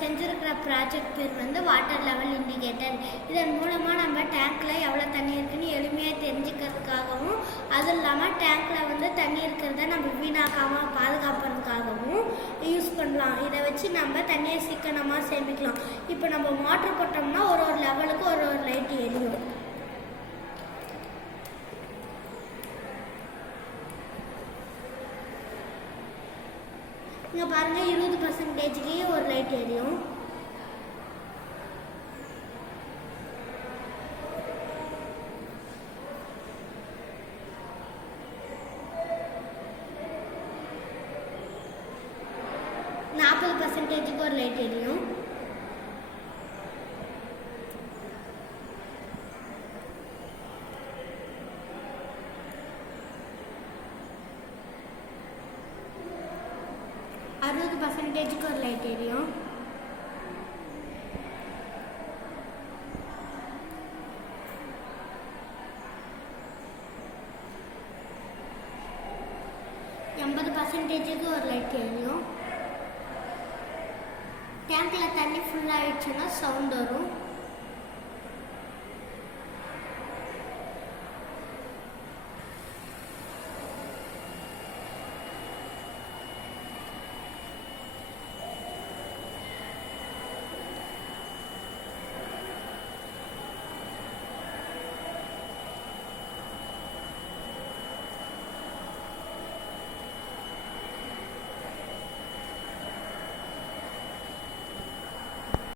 செஞ்சுருக்கிற project பேர் வந்து water level indicator. இதன் மூலமாக நம்ம டேங்க்கில் எவ்வளோ தண்ணி இருக்குன்னு எளிமையாக தெரிஞ்சுக்கிறதுக்காகவும், அதுவும் இல்லாமல் டேங்க்கில் வந்து தண்ணி இருக்கிறத நம்ம வீணாக்காமல் பாதுகாப்புறதுக்காகவும் யூஸ் பண்ணலாம். இதை வச்சு நம்ம தண்ணியை சிக்கனமாக சேமிக்கலாம். இப்போ நம்ம மோட்ரு போட்டோம்னா ஒரு லெவலுக்கு ஒரு லைட் எரியும். இங்கே பாருங்கள், 20%க்கு ஒரு லைட் எரியும். %40க்கு ஒரு லைட் எரியும். %60க்கு ஒரு லைட் எரியும். %80க்கு ஒரு லைட் எரியும். டேங்க்ல தண்ணி ஃபுல்லாகிடுச்சுன்னா சவுண்ட் வரும்.